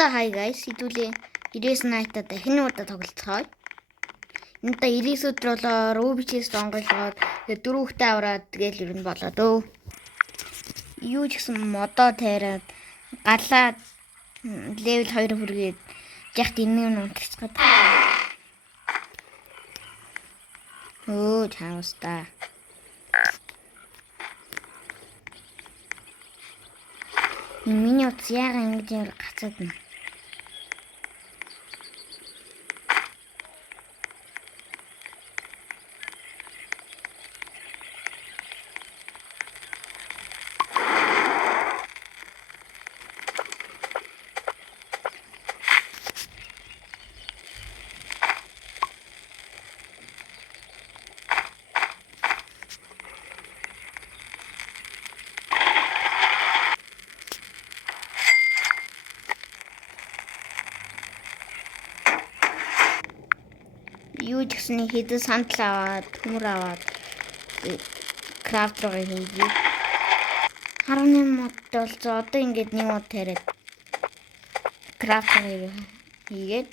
Hi guys, хэдүүлээ 98 найта дахин удаа тоглолцгоо. Энэ та 99 өдөр болоо Rubik's сонголгоод тэгээ 4 хүүхдээ аваад тэгэл ер нь болоод өө. Юу ч гэсэн модоо тайраад галаад левел 2 хүргээд яхад энэ юм унтчихад. Өө чаавста. Миний утас яагаад ингэж гацаад байна? Юу ч гэсэн хэдэн сандал аваад, төмөр аваад крафт руу хийе. 18 модтой болцоо одоо ингээд нэг мод тариад крафт руу хийгээд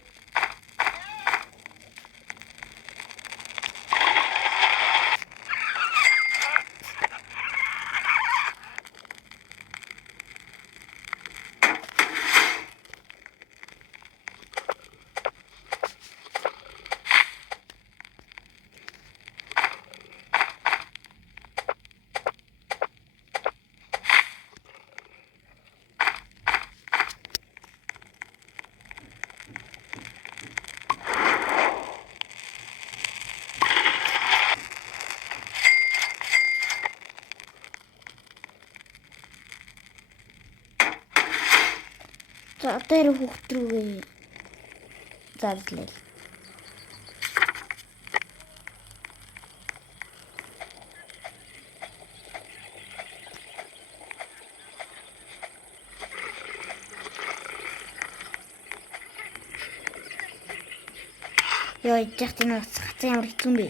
за одоо хүүхд рүүгээ задлаа. Яа, яах вэ? Хацаа ямар хэцүү юм бэ?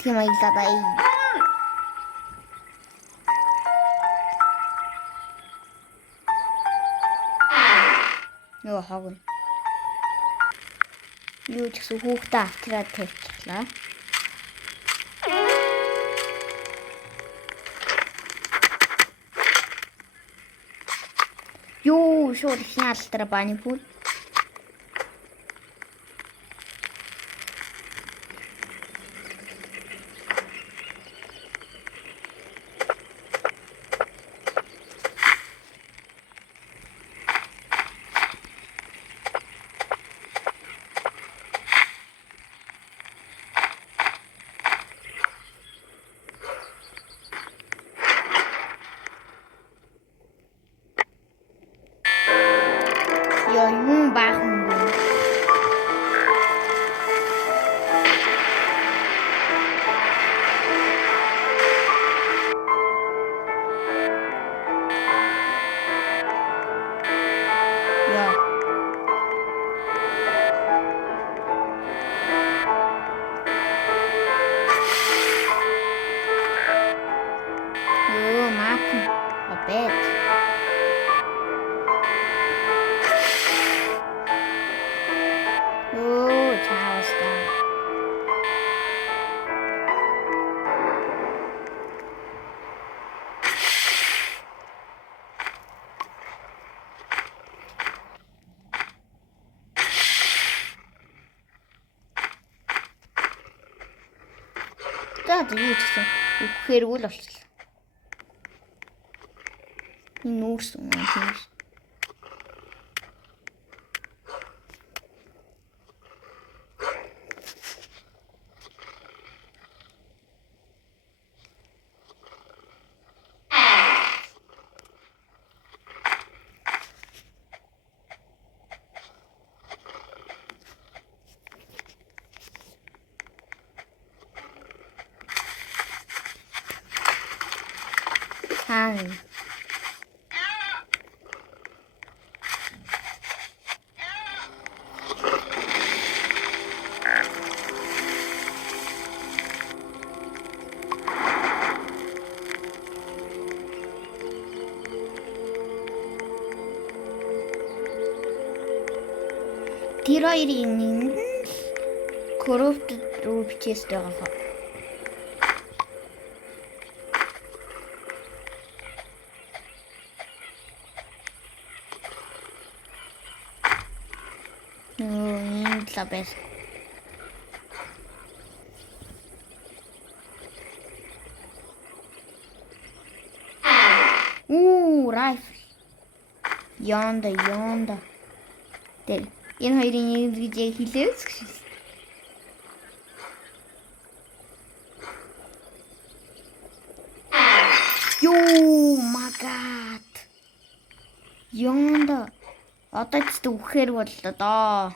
Битгий маялаа бай. Йоо хогно. Юу ч гэсэн хүүхдээ авчираад тавьчихлаа. Юу шууд ихний алдараа бааны пүүл. Яа юм баахан бэ? Яа. Оо мап. Опет. Оо чаавста. За юу ч гэсэн үхэхэргүй л болчихлоо. Энэ нүүрсэн юм тийм. хаана. Тэр хоёрын нэгэнд нь corrupted руу бичээстэй байгаа. Ийм л байс. Rifle. Yonda. Тэр энэ хоёрын нэг гэж яг хэлээвс гэж. Ёо my god. Yonda. Одоо ч үхэхээр боллоо доо.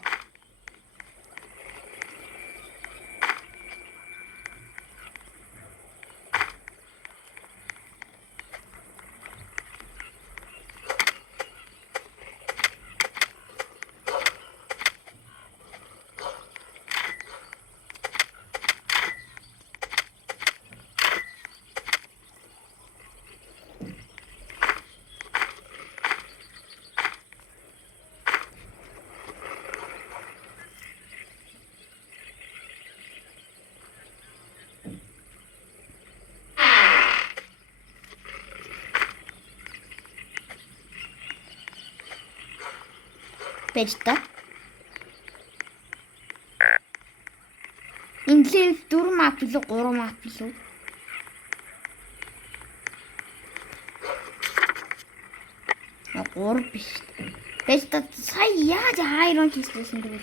Байж та. Энэ левел 4 map илүү 3 map илүү. Гур биш. Байж та сая яаж хайрон хийсэн бэ?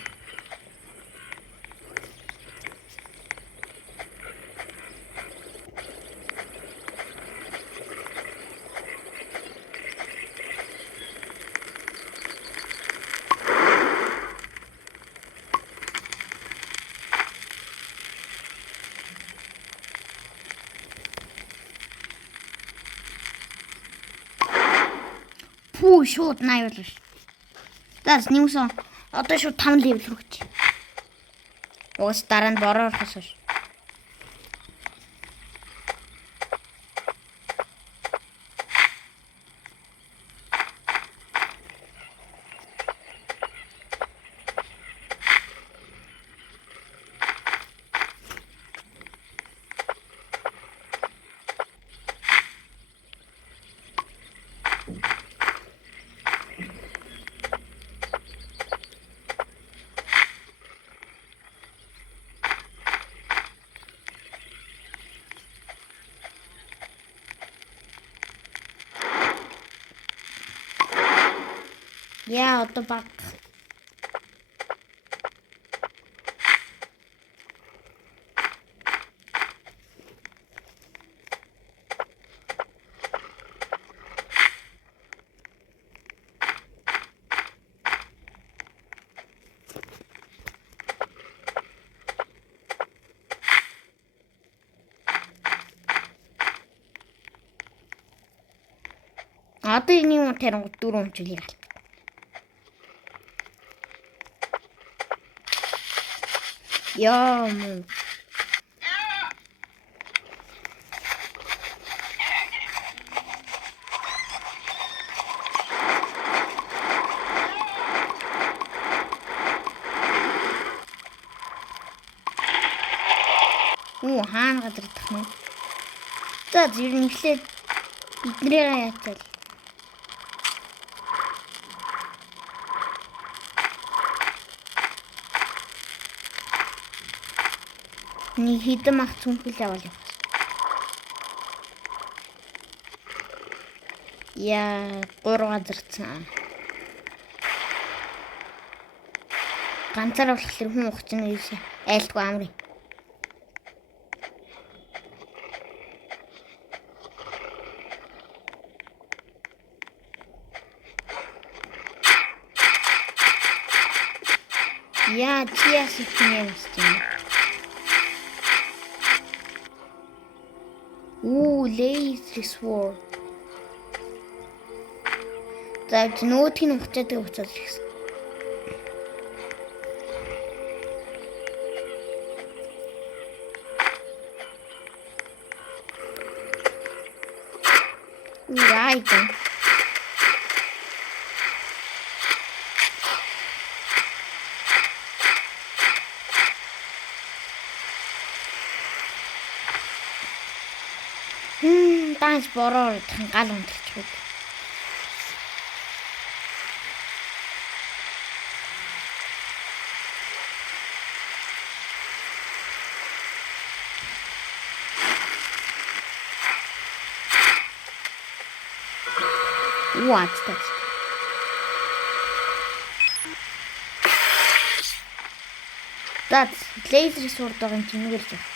Пүү шууд 80 болов ш. Даас нэмсэн. Одоо шууд 5 левел рүү гэж. Уус дараа нь бороор хасаш. Яа одоо баг. Одоо энэ юм тэрэн 4 хүчээр гал. Яа мөн. Хаана газар идэх нь. За ер нь ихлээр эднэрээ яатал. Нэг хідэн мах цүнхэл явал явах. Яа, 3 газарцсан. Ганцаар болохоор хүн ухчихна гэж айлтгүй амрын. Яа, чиас ихнээ мстэн. Laser sword. За нөгөөдгийг нь хуцаадаг хуцаад ирсэн. Right. Данс бороор гал унтчихгүй. What? That's laser сурдаг юм чинь нүгэлж байна.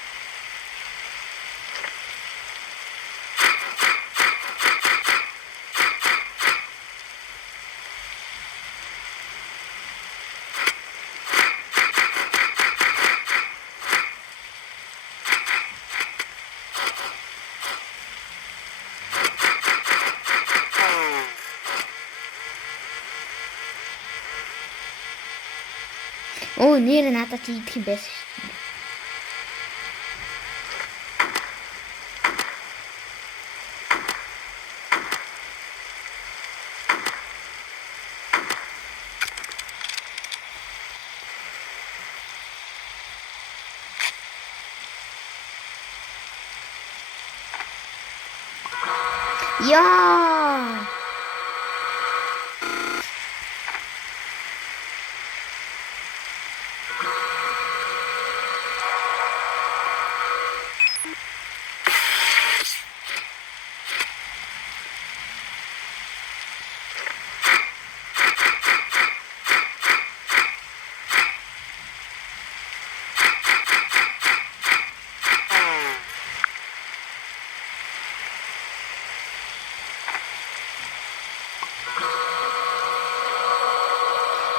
Оо нэр надад чи идэх юм байсан шүү дээ. Яа!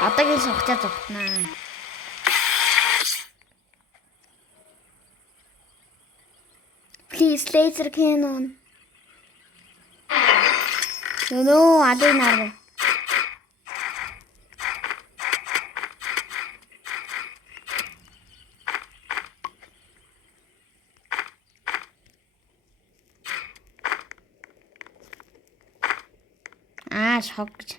Одоогийн сухчаа зогтнаа. Please laser cannon. No, adai narve. Шок гэж.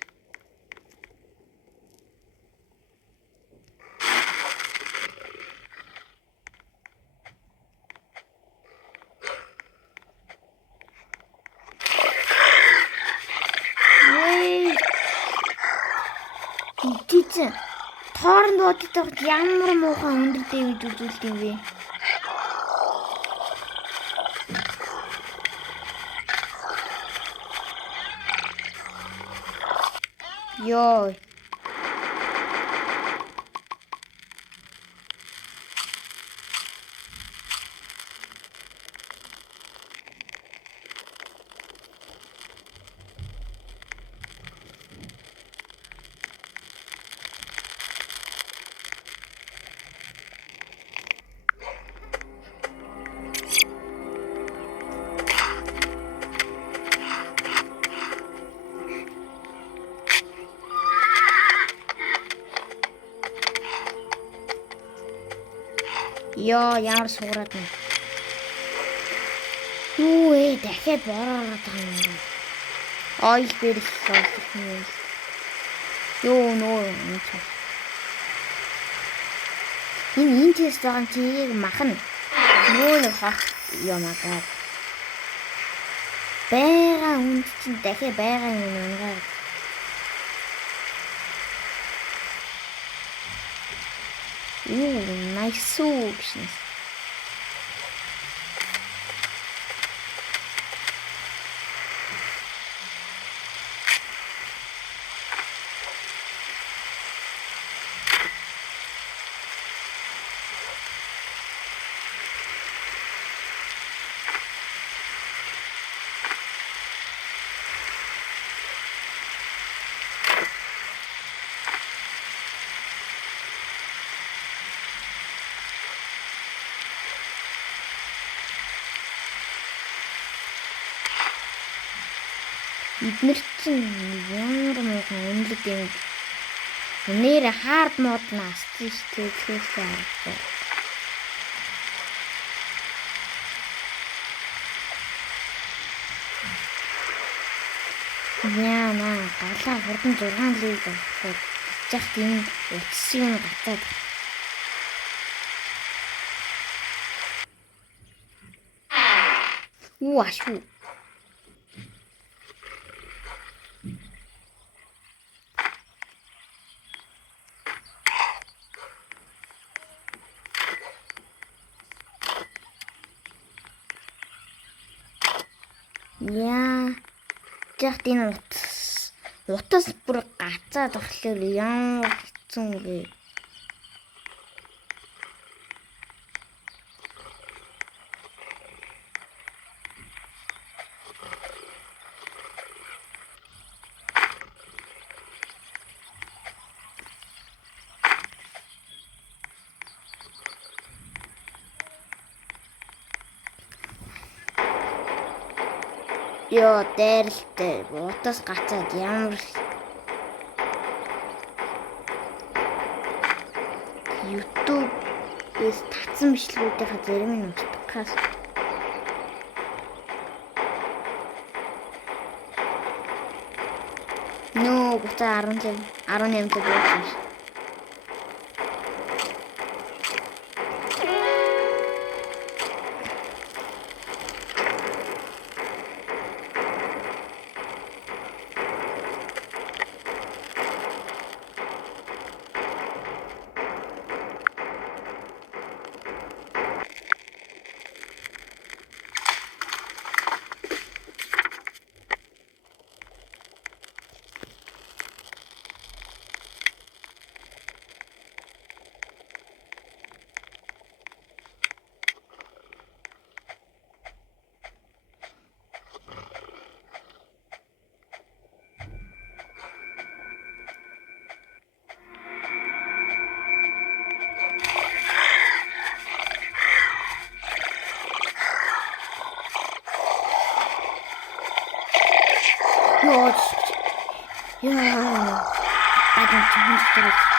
Тийч тооронд боддог ямар муухай өндөр дэвид үзүүлдэг юм бэ? Йой. Яа, ямар суураад байна. Юу ээ, дахиад бороод байгаа юм. Ойл бэрх юм. Юу нөө энэ. Энэ тест байгаа чийг махна. Нөө нэг хот юм аа. Бага үнд чинь дахиад байгаа юм унгаа. Nice options. Эднэр чинь ямар муухан үнэлэг юм. Нэр хард мод настчих тэглээсээ аргагүй. Яа наа галаа хурдан 6 лиг авахгүй. Жахт энэ утас юм гацаад. Ашгүй. Яа. Жахт энэ утас бүр гацаад болохоор ямар хэцүү вэ? Ёо дайралтай утас гацаад ямар YouTube-с татсан бичлэгүүдийнхаа зарим нь утгахаас нөө буцаа 18 дээр болсон ш. Яа. Адам чамд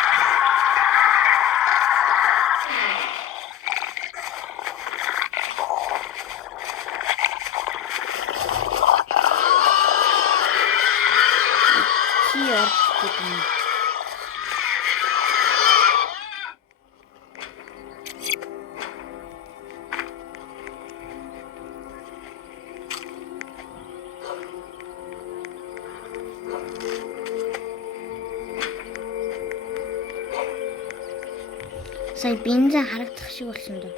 сая бензин харагдах шиг болсон доо.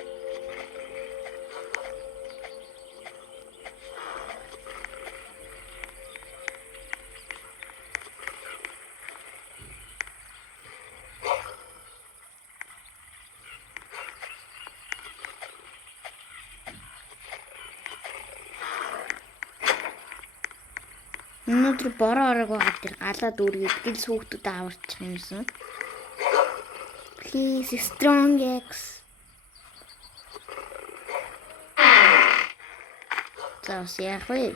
Өнөөдөр бороо орог байгаа тэр галаад үргээд гэл сүхтүүд аварчих юмсан. Please strong X. За яах вэ?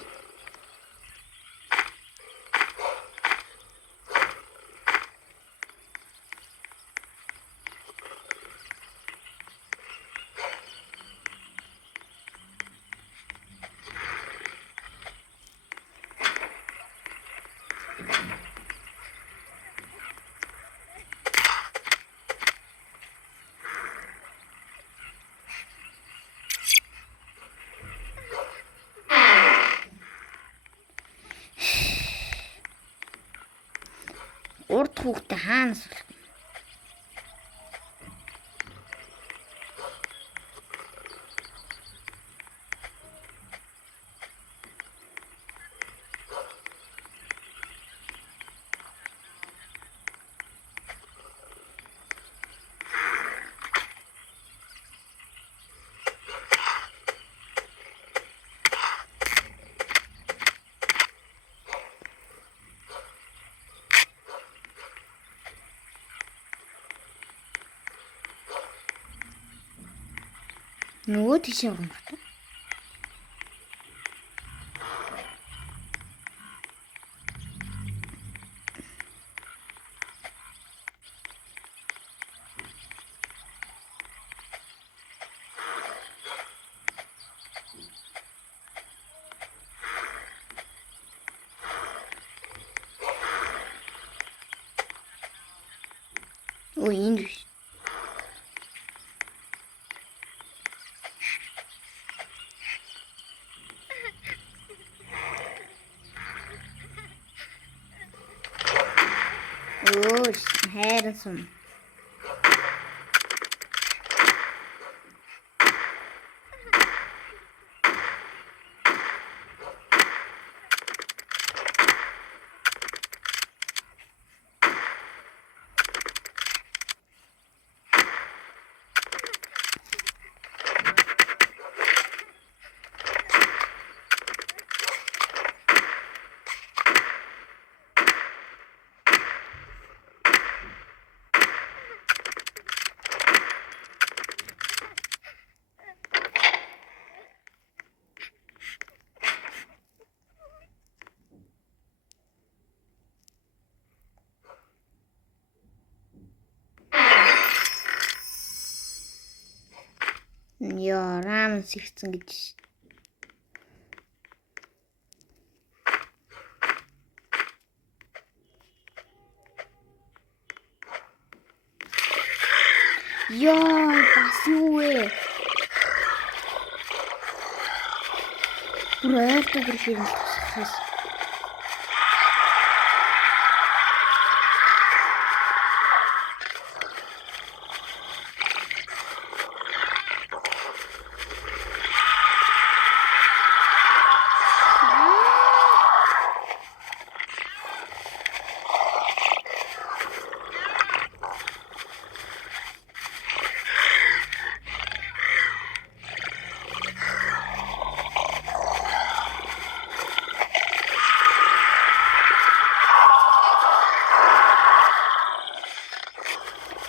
Урд хүүхдээ хаанаас болох вэ? Нөгөө тийш явах юм байна. Өө энэ биш. Өө хайрын сум. Яа, рамен сэгцэн гэж. Яа, бас юу вэ? Райт гэрхийн тусахаас.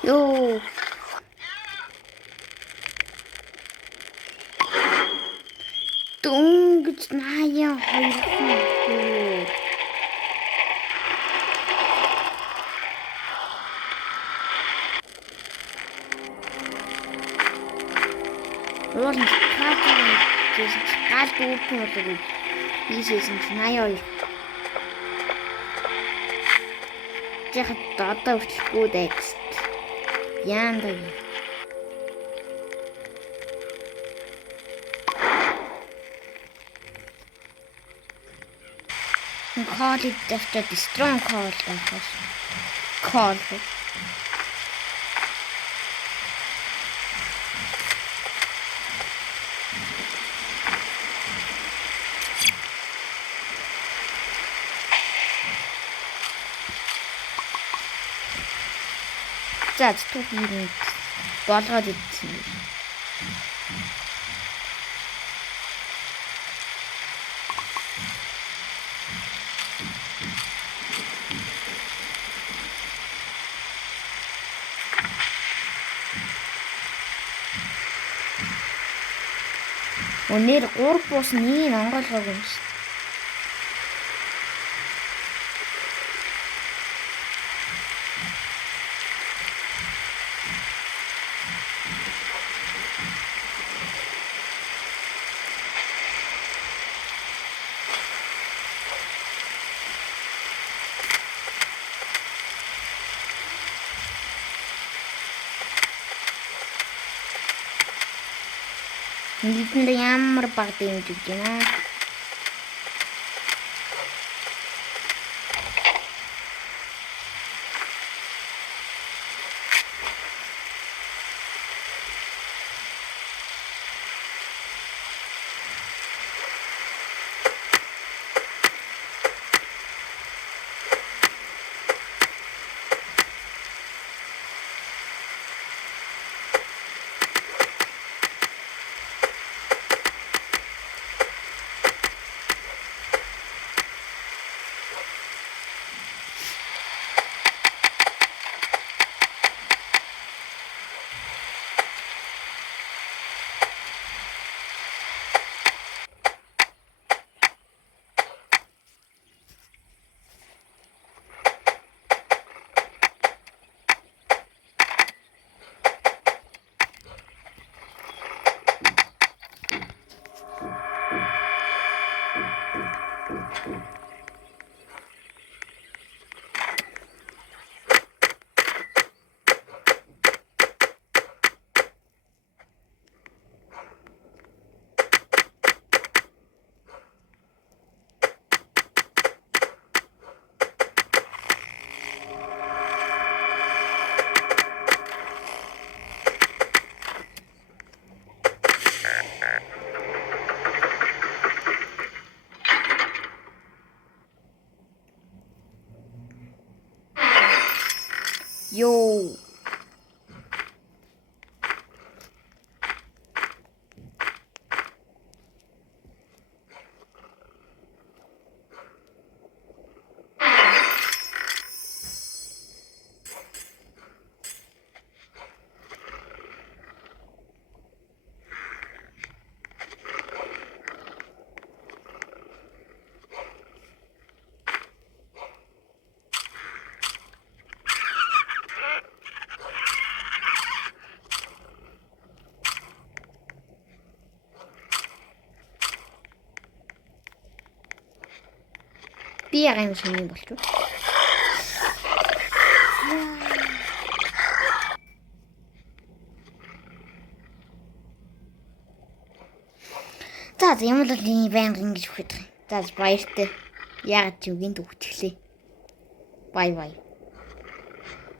Ёо. Дөнгөж 82. Уул катан гэсэн гал дүүрхэн болов. Ийшээсэн 82. Яхад одоо хүртэлгүй дайгс. Яанда. Call it after the strong call. Call. За түүхийг болгоод идсэн. Өнөр 3 бус нэг онгойлгоо юм шиг. Нийтэнд ямар баг дэмжиж байна. Йоо. Би яга юм шиний болчих. За юм бол энэ байнга ингэж өгөх юм. За баяртай. Яагаад ч үгийн төгтглээ. Бай бай.